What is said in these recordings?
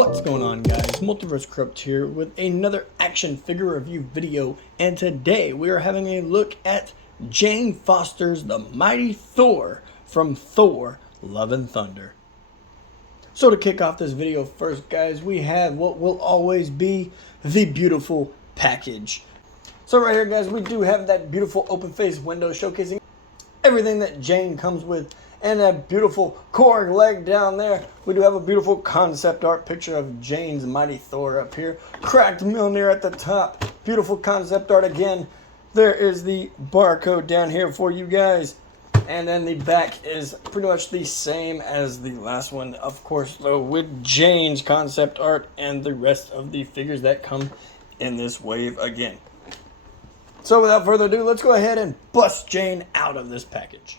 What's going on, guys? Multiverse Corrupt here with another action figure review video, and today we are having a look at Jane Foster's The Mighty Thor from Thor Love and Thunder. So to kick off this video first, guys, we have what will always be the beautiful package. So right here, guys, we do have that beautiful open face window showcasing everything that Jane comes with, and that beautiful Korg leg down there. We do have a beautiful concept art picture of Jane's Mighty Thor up here. Cracked Mjolnir at the top. Beautiful concept art again. There is the barcode down here for you guys. And then the back is pretty much the same as the last one, of course, though, with Jane's concept art and the rest of the figures that come in this wave again. So without further ado, let's go ahead and bust Jane out of this package.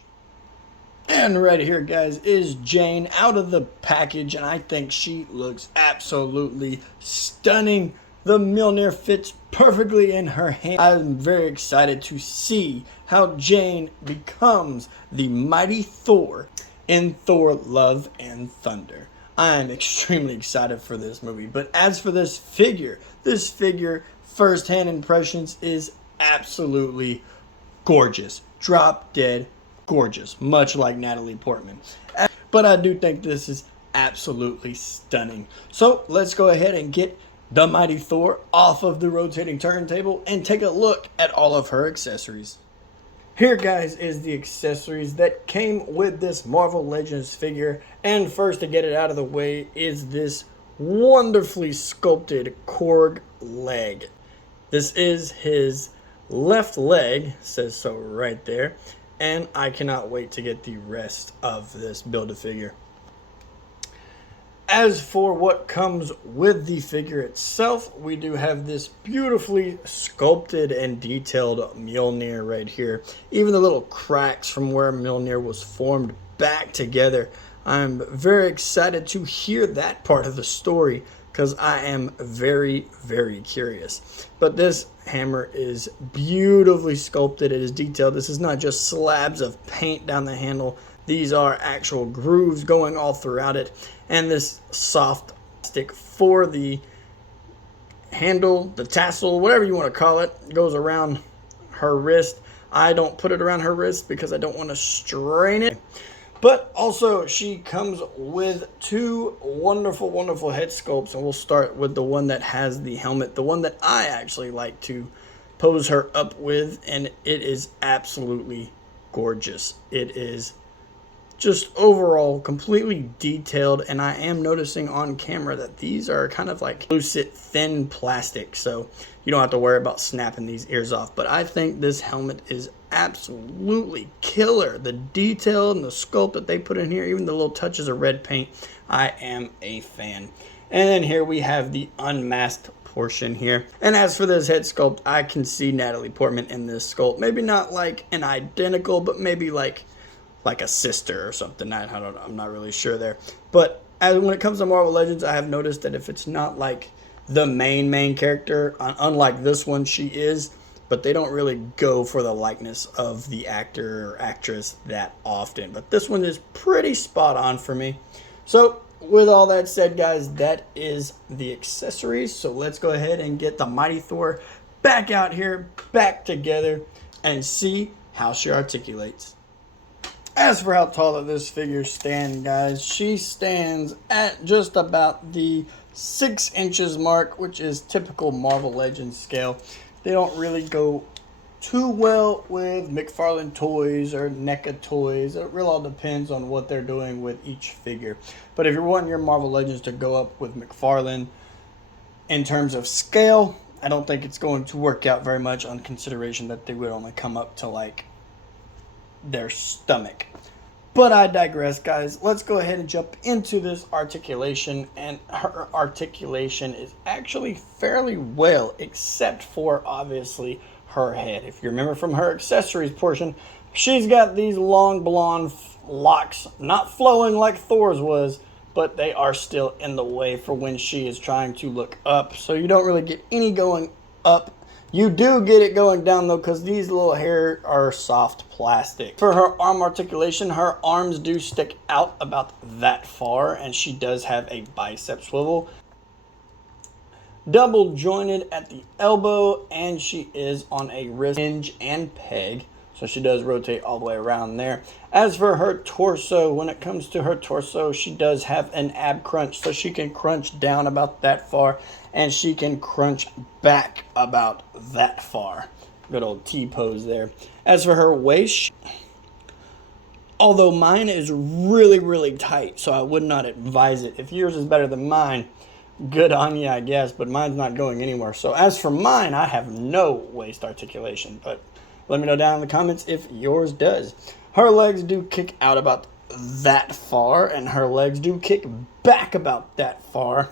And right here, guys, is Jane out of the package, and I think she looks absolutely stunning. The Mjolnir fits perfectly in her hand. I'm very excited to see how Jane becomes the Mighty Thor in Thor Love and Thunder. I'm extremely excited for this movie. But as for this figure, first-hand impressions, is absolutely gorgeous. Drop dead gorgeous, much like Natalie Portman. But I do think this is absolutely stunning. So let's go ahead and get the Mighty Thor off of the rotating turntable and take a look at all of her accessories. Here, guys, is the accessories that came with this Marvel Legends figure. And first, to get it out of the way, is this wonderfully sculpted Korg leg. This is his left leg, says so right there. And I cannot wait to get the rest of this Build-A-Figure. As for what comes with the figure itself, we do have this beautifully sculpted and detailed Mjolnir right here. Even the little cracks from where Mjolnir was formed back together. I'm very excited to hear that part of the story, because I am very, very curious. But this hammer is beautifully sculpted. It is detailed. This is not just slabs of paint down the handle. These are actual grooves going all throughout it. And this soft stick for the handle, the tassel, whatever you want to call it, goes around her wrist. I don't put it around her wrist because I don't want to strain it. But also, she comes with two wonderful, wonderful head sculpts. And we'll start with the one that has the helmet. The one that I actually like to pose her up with. And it is absolutely gorgeous. It is just overall completely detailed. And I am noticing on camera that these are kind of like lucid, thin plastic. So you don't have to worry about snapping these ears off. But I think this helmet is absolutely killer. The detail and the sculpt that they put in here, even the little touches of red paint, I am a fan. And then here we have the unmasked portion here. And as for this head sculpt, I can see Natalie Portman in this sculpt. Maybe not like an identical, but maybe like a sister or something. I'm not really sure there. But when it comes to Marvel Legends, I have noticed that if it's not like the main character, unlike this one, she is, but they don't really go for the likeness of the actor or actress that often. But this one is pretty spot on for me. So with all that said, guys, that is the accessories. So let's go ahead and get the Mighty Thor back out here, back together, and see how she articulates. As for how tall that this figure stands, guys, she stands at just about the 6 inches mark, which is typical Marvel Legends scale. They don't really go too well with McFarlane toys or NECA toys. It really all depends on what they're doing with each figure. But if you're wanting your Marvel Legends to go up with McFarlane in terms of scale, I don't think it's going to work out very much, on consideration that they would only come up to like their stomach. But I digress, guys. Let's go ahead and jump into this articulation. And her articulation is actually fairly well, except for obviously her head. If you remember from her accessories portion, she's got these long blonde locks, not flowing like Thor's was, but they are still in the way for when she is trying to look up. So you don't really get any going up. You do get it going down, though, because these little hair are soft plastic. For her arm articulation, her arms do stick out about that far, and she does have a bicep swivel. double jointed at the elbow, and she is on a wrist hinge and peg. So she does rotate all the way around there. As for her torso, when it comes to her torso, she does have an ab crunch. So she can crunch down about that far, and she can crunch back about that far. Good old T-pose there. As for her waist, although mine is really, really tight, so I would not advise it. If yours is better than mine, good on you, I guess, but mine's not going anywhere. So as for mine, I have no waist articulation, but let me know down in the comments if yours does. Her legs do kick out about that far, and her legs do kick back about that far.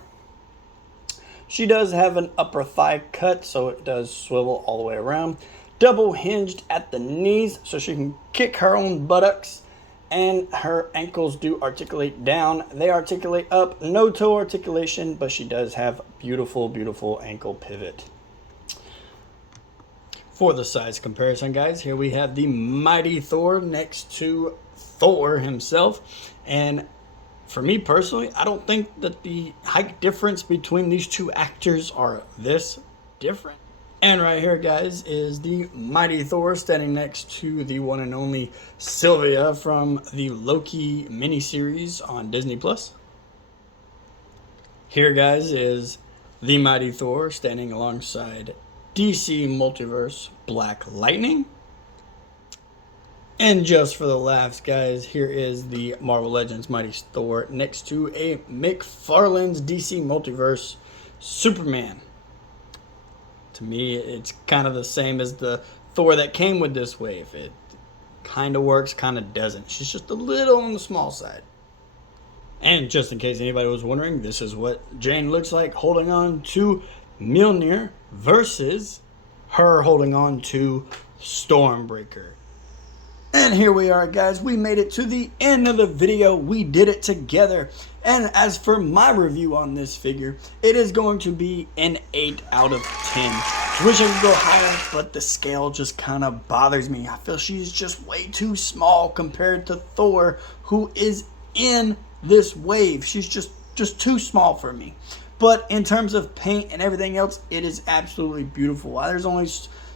She does have an upper thigh cut, so it does swivel all the way around. Double hinged at the knees, so she can kick her own buttocks. And her ankles do articulate down. They articulate up. No toe articulation, but she does have beautiful, beautiful ankle pivot. For the size comparison, guys, here we have the mighty Thor next to Thor himself. And for me personally, I don't think that the height difference between these two actors are this different. And right here, guys, is the mighty Thor standing next to the one and only Sylvia from the Loki miniseries on Disney+. Here, guys, is the mighty Thor standing alongside DC Multiverse Black Lightning. And just for the laughs, guys, here is the Marvel Legends Mighty Thor next to a McFarlane's DC Multiverse Superman. To me, it's kind of the same as the Thor that came with this wave. It kind of works, kind of doesn't. She's just a little on the small side. And just in case anybody was wondering, this is what Jane looks like holding on to Mjolnir versus her holding on to Stormbreaker. And here we are, guys. We made it to the end of the video. We did it together. And as for my review on this figure, it is going to be an 8 out of 10. I wish I could go higher, but the scale just kind of bothers me. I feel she's just way too small compared to Thor, who is in this wave. She's just too small for me. But in terms of paint and everything else, it is absolutely beautiful. There's only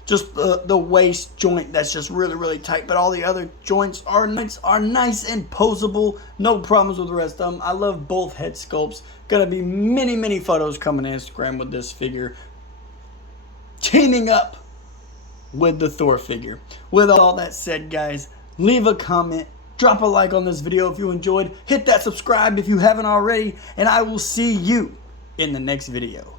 just the waist joint that's just really, really tight, but all the other joints are nice and posable. No problems with the rest of them. I love both head sculpts. Gonna be many photos coming to Instagram with this figure, teaming up with the Thor figure. With all that said, guys, leave a comment, drop a like on this video if you enjoyed, hit that subscribe if you haven't already, and I will see you in the next video.